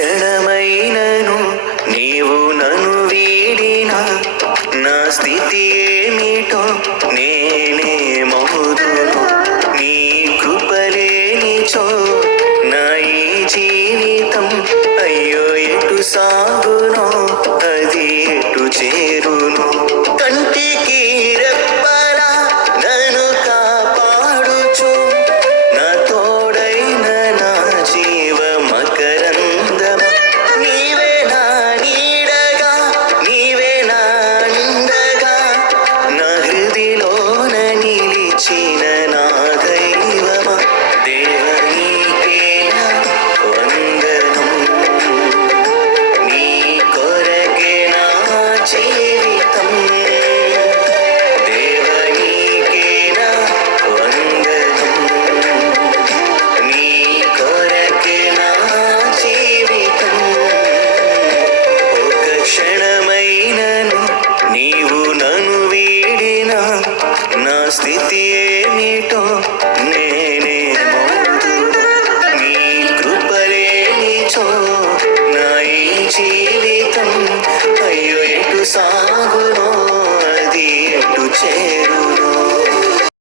క్షణమైనను నీవు నన్ను వీడినా నా స్థితి ఏమిటో నేనే మౌదును. నీ కృపలేనిచో నా ఈ జీవితం అయ్యో ఎటు సాగునో అది ఎటు చేరును. కంటికి రెప్పలా నన్ను కాపాడుచు నా తోడైన నా జీవ మకరందమ. నీవే నా నీడగా నీవే నా నిండగా నా హృదిలోన నిలిచిన నా దైవమా. దేవ నీకే నా వందనం, నీ కొరకే నా జీవితం. దేవ నీకే నా వందనం, నీ కొరకే నా జీవితం. ఒక క్షణమైనను నీవు